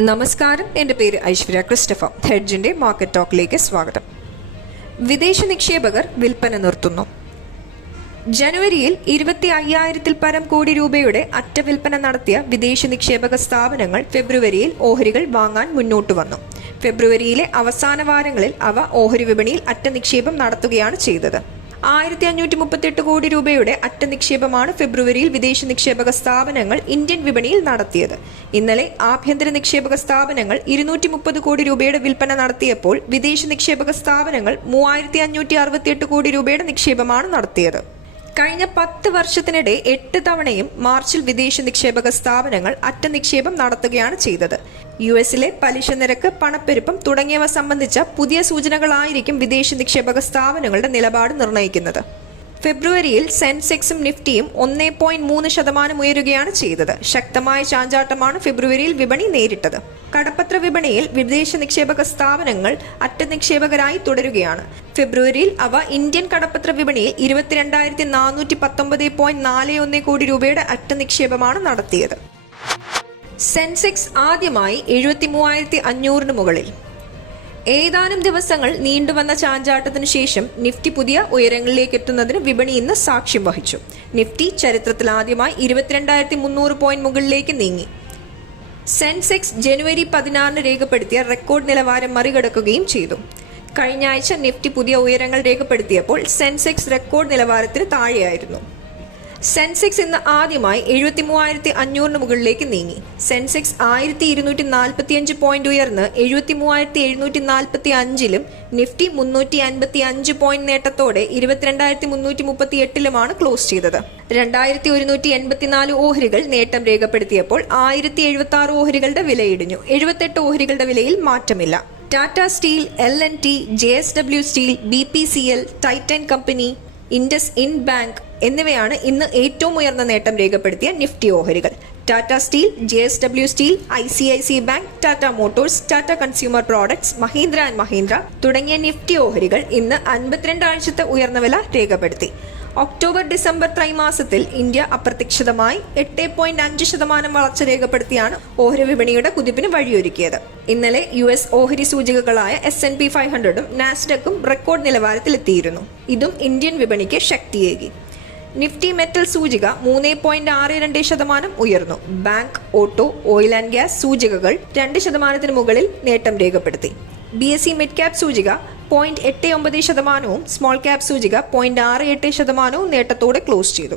നമസ്കാരം, എൻ്റെ പേര് ഐശ്വര്യ ക്രിസ്റ്റഫർ. ഹെഡ്ജിൻ്റെ മാർക്കറ്റ് ടോക്കിലേക്ക് സ്വാഗതം. വിദേശ നിക്ഷേപകർ വിൽപ്പന നിർത്തുന്നു. ജനുവരിയിൽ 25,000-ൽ പരം കോടി രൂപയുടെ അറ്റ വിൽപ്പന നടത്തിയ വിദേശ നിക്ഷേപക സ്ഥാപനങ്ങൾ ഫെബ്രുവരിയിൽ ഓഹരികൾ വാങ്ങാൻ മുന്നോട്ട് വന്നു. ഫെബ്രുവരിയിലെ അവസാന വാരങ്ങളിൽ അവ ഓഹരി വിപണിയിൽ അറ്റ നിക്ഷേപം നടത്തുകയാണ് ചെയ്തത്. 1,538 കോടി രൂപയുടെ അറ്റ നിക്ഷേപമാണ് ഫെബ്രുവരിയിൽ വിദേശ നിക്ഷേപക സ്ഥാപനങ്ങൾ ഇന്ത്യൻ വിപണിയിൽ നടത്തിയത്. ഇന്നലെ ആഭ്യന്തര നിക്ഷേപക സ്ഥാപനങ്ങൾ 230 കോടി രൂപയുടെ വിൽപ്പന നടത്തിയപ്പോൾ വിദേശ നിക്ഷേപക സ്ഥാപനങ്ങൾ 3,568 കോടി രൂപയുടെ നിക്ഷേപമാണ് നടത്തിയത്. കഴിഞ്ഞ 10 വർഷത്തിനിടെ 8 തവണയും മാർച്ചിൽ വിദേശ നിക്ഷേപക സ്ഥാപനങ്ങൾ അറ്റ നിക്ഷേപം നടത്തുകയാണ് ചെയ്തത്. യുഎസിലെ പലിശ നിരക്ക്, പണപ്പെരുപ്പം തുടങ്ങിയവ സംബന്ധിച്ച പുതിയ സൂചനകളായിരിക്കും വിദേശ നിക്ഷേപക സ്ഥാപനങ്ങളുടെ നിലപാട് നിർണ്ണയിക്കുന്നത്. ഫെബ്രുവരിയിൽ സെൻസെക്സും നിഫ്റ്റിയും 1.3% ഉയരുകയാണ് ചെയ്തത്. ശക്തമായ ചാഞ്ചാട്ടമാണ് ഫെബ്രുവരിയിൽ വിപണി നേരിട്ടത്. കടപ്പത്ര വിപണിയിൽ വിദേശ നിക്ഷേപക സ്ഥാപനങ്ങൾ അറ്റ നിക്ഷേപകരായി തുടരുകയാണ്. ഫെബ്രുവരിയിൽ അവ ഇന്ത്യൻ കടപ്പത്ര വിപണിയിൽ 22,419.41 കോടി രൂപയുടെ അറ്റ നിക്ഷേപമാണ് നടത്തിയത്. സെൻസെക്സ് ആദ്യമായി 73,500 മുകളിൽ. ഏതാനും ദിവസങ്ങൾ നീണ്ടുവന്ന ചാഞ്ചാട്ടത്തിനു ശേഷം നിഫ്റ്റി പുതിയ ഉയരങ്ങളിലേക്ക് എത്തുന്നതിന് വിപണി ഇന്ന് സാക്ഷ്യം വഹിച്ചു. നിഫ്റ്റി ചരിത്രത്തിൽ ആദ്യമായി 22,300 പോയിന്റ് മുകളിലേക്ക് നീങ്ങി. സെൻസെക്സ് ജനുവരി 16 രേഖപ്പെടുത്തിയ റെക്കോർഡ് നിലവാരം മറികടക്കുകയും ചെയ്തു. കഴിഞ്ഞ ആഴ്ച നിഫ്റ്റി പുതിയ ഉയരങ്ങൾ രേഖപ്പെടുത്തിയപ്പോൾ സെൻസെക്സ് റെക്കോർഡ് നിലവാരത്തിന് താഴെയായിരുന്നു. സെൻസെക്സ് ഇന്ന് ആദ്യമായി 73,500 മുകളിലേക്ക് നീങ്ങി. സെൻസെക്സ് 1,245 പോയിന്റ് ഉയർന്ന് 73,745-ലും നിഫ്റ്റി 355 പോയിന്റ് നേട്ടത്തോടെ 22,338-ലുമാണ് ക്ലോസ് ചെയ്തത്. 2,184 ഓഹരികൾ നേട്ടം രേഖപ്പെടുത്തിയപ്പോൾ 1,076 ഓഹരികളുടെ വിലയിടിഞ്ഞു. 78 ഓഹരികളുടെ വിലയിൽ മാറ്റമില്ല. Tata steel, LNT, JSW steel, BPCL, Titan company, IndusInd bank എന്നിവയാണ് ഇന്ന് ഏറ്റവും ഉയർന്ന നേട്ടം രേഖപ്പെടുത്തിയ നിഫ്റ്റി ഓഹരികൾ. Tata steel, JSW steel, ICICI bank, Tata motors, Tata consumer products, Mahindra and Mahindra തുടങ്ങിയ നിഫ്റ്റി ഓഹരികൾ ഇന്ന് 52 ആഴ്ചത്തെ ഉയർന്ന വില രേഖപ്പെടുത്തി. ഒക്ടോബർ-ഡിസംബർ ത്രൈമാസത്തിൽ ഇന്ത്യ അപ്രതീക്ഷിതമായി 8.5% വളർച്ച രേഖപ്പെടുത്തിയാണ് ഓഹരി വിപണിയുടെ കുതിപ്പിന് വഴിയൊരുക്കിയത്. ഇന്നലെ US ഓഹരി സൂചികകളായ S&P 500-ഉം നാസ്ഡക്കും റെക്കോർഡ് നിലവാരത്തിലെത്തിയിരുന്നു. ഇതും ഇന്ത്യൻ വിപണിക്ക് ശക്തിയേകി. നിഫ്റ്റി മെറ്റൽ സൂചിക 3.62% ഉയർന്നു. Bank, auto, oil and gas സൂചികകൾ 2% മുകളിൽ നേട്ടം രേഖപ്പെടുത്തി. BSE മിഡ് ക്യാപ് സൂചിക 0.89%, സ്മോൾ ക്യാപ് സൂചിക 0.68% നേട്ടത്തോടെ ക്ലോസ് ചെയ്തു.